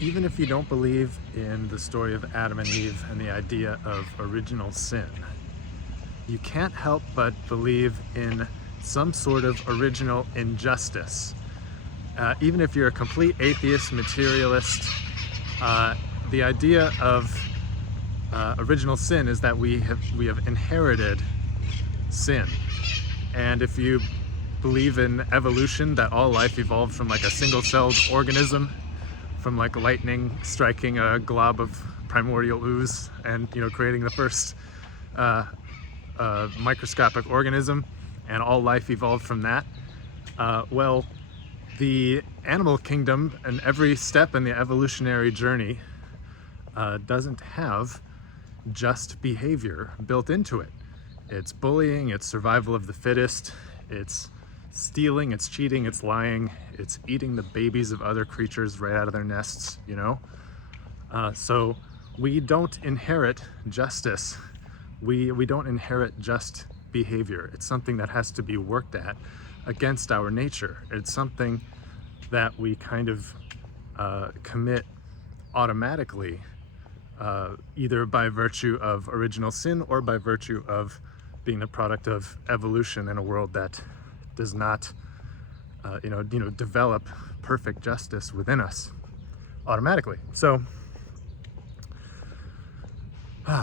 even if you don't believe in the story of Adam and Eve and the idea of original sin, you can't help but believe in some sort of original injustice. Even if you're a complete atheist, materialist, the idea of original sin is that we have inherited sin. And if you believe in evolution, that all life evolved from like a single-celled organism, from like lightning striking a glob of primordial ooze and creating the first microscopic organism, and all life evolved from that. Well, the animal kingdom and every step in the evolutionary journey doesn't have just behavior built into it. It's bullying, it's survival of the fittest, it's stealing, it's cheating, it's lying, it's eating the babies of other creatures right out of their nests, So we don't inherit justice. We don't inherit just behavior. It's something that has to be worked at against our nature. It's something that we kind of commit automatically, either by virtue of original sin or by virtue of being the product of evolution in a world that does not develop perfect justice within us automatically. So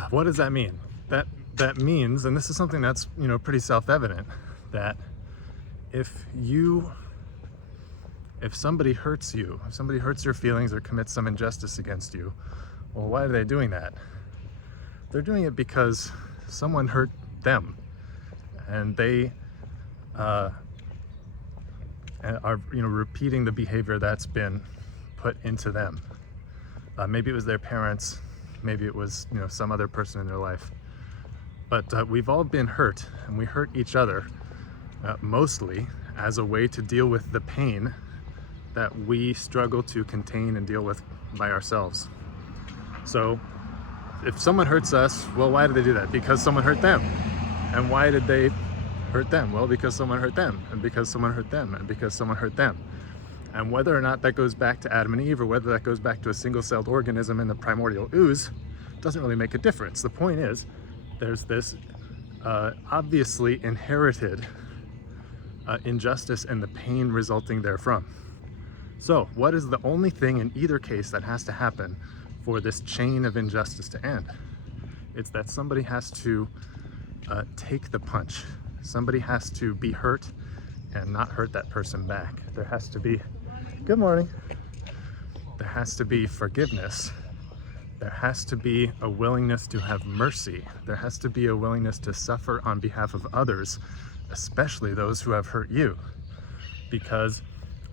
what does that mean? That means, and this is something that's pretty self-evident, that if somebody hurts you, if somebody hurts your feelings or commits some injustice against you, well, why are they doing that? They're doing it because someone hurt them, and they are repeating the behavior that's been put into them. Maybe it was their parents, maybe it was some other person in their life, but we've all been hurt, and we hurt each other mostly as a way to deal with the pain that we struggle to contain and deal with by ourselves. So if someone hurts us, well, why did they do that? Because someone hurt them. And why did they hurt them? Well, because someone hurt them, and because someone hurt them, and because someone hurt them. And whether or not that goes back to Adam and Eve, or whether that goes back to a single-celled organism in the primordial ooze, doesn't really make a difference. The point is, there's this obviously inherited injustice and the pain resulting therefrom. So what is the only thing in either case that has to happen for this chain of injustice to end? It's that somebody has to take the punch. Somebody has to be hurt and not hurt that person back. There has to be, good morning. There has to be forgiveness. There has to be a willingness to have mercy. There has to be a willingness to suffer on behalf of others, especially those who have hurt you. Because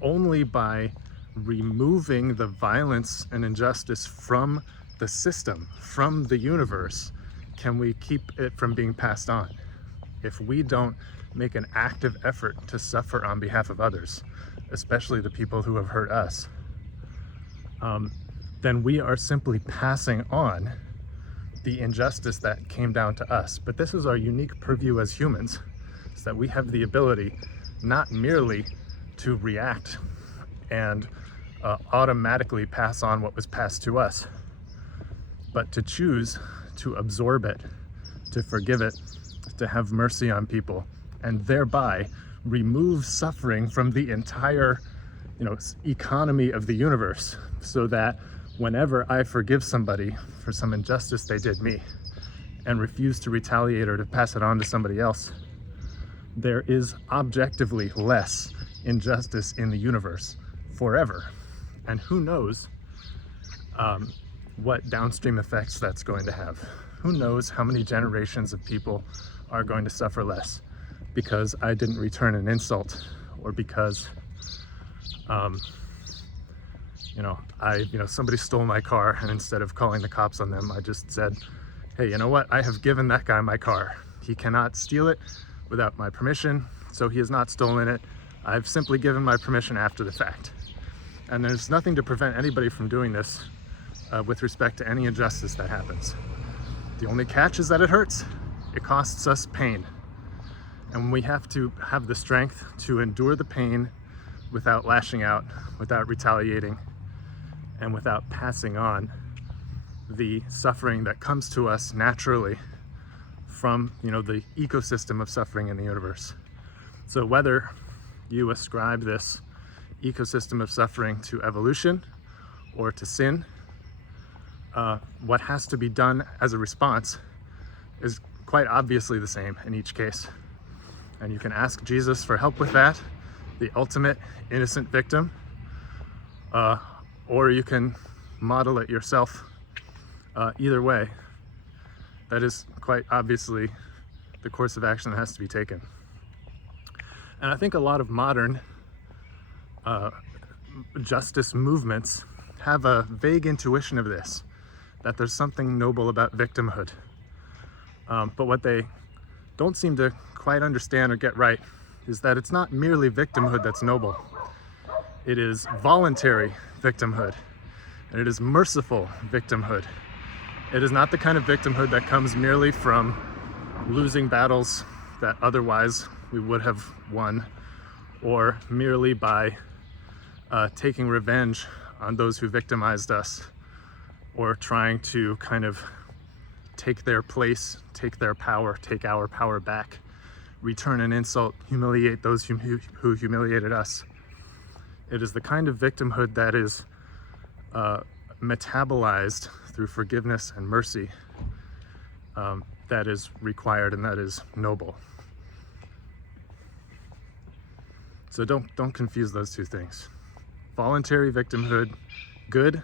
only by removing the violence and injustice from the system, from the universe, can we keep it from being passed on. If we don't make an active effort to suffer on behalf of others, especially the people who have hurt us, then we are simply passing on the injustice that came down to us. But this is our unique purview as humans, is that we have the ability not merely to react and automatically pass on what was passed to us, but to choose to absorb it, to forgive it, to have mercy on people, and thereby remove suffering from the entire economy of the universe, so that whenever I forgive somebody for some injustice they did me and refuse to retaliate or to pass it on to somebody else, there is objectively less injustice in the universe forever. And who knows what downstream effects that's going to have. Who knows how many generations of people are going to suffer less because I didn't return an insult, or because somebody stole my car, and instead of calling the cops on them, I just said, hey, you know what? I have given that guy my car. He cannot steal it without my permission, so he has not stolen it. I've simply given my permission after the fact. And there's nothing to prevent anybody from doing this with respect to any injustice that happens. The only catch is that it hurts. It costs us pain. And we have to have the strength to endure the pain without lashing out, without retaliating, and without passing on the suffering that comes to us naturally from, the ecosystem of suffering in the universe. So whether you ascribe this ecosystem of suffering to evolution or to sin, what has to be done as a response is quite obviously the same in each case. And you can ask Jesus for help with that, the ultimate innocent victim, or you can model it yourself. Either way, that is quite obviously the course of action that has to be taken. And I think a lot of modern justice movements have a vague intuition of this, that there's something noble about victimhood. But what they don't seem to quite understand or get right is that it's not merely victimhood that's noble. It is voluntary victimhood, and it is merciful victimhood. It is not the kind of victimhood that comes merely from losing battles that otherwise we would have won, or merely by taking revenge on those who victimized us, or trying to kind of take their place, take their power, take our power back, return an insult, humiliate those who humiliated us. It is the kind of victimhood that is metabolized through forgiveness and mercy that is required and that is noble. So don't confuse those two things. Voluntary victimhood, good.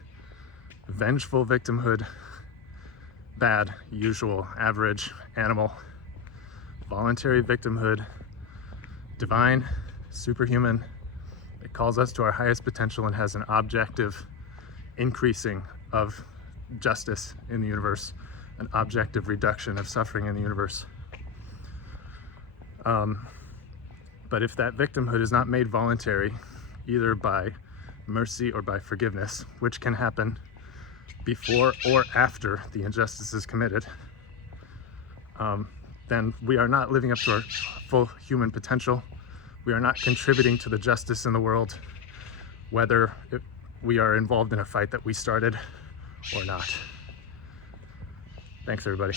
Vengeful victimhood, bad, usual, average, animal. Voluntary victimhood, divine, superhuman. It calls us to our highest potential and has an objective increasing of justice in the universe, an objective reduction of suffering in the universe. But if that victimhood is not made voluntary, either by mercy or by forgiveness, which can happen before or after the injustice is committed, then we are not living up to our full human potential. We are not contributing to the justice in the world, whether we are involved in a fight that we started or not. Thanks, everybody.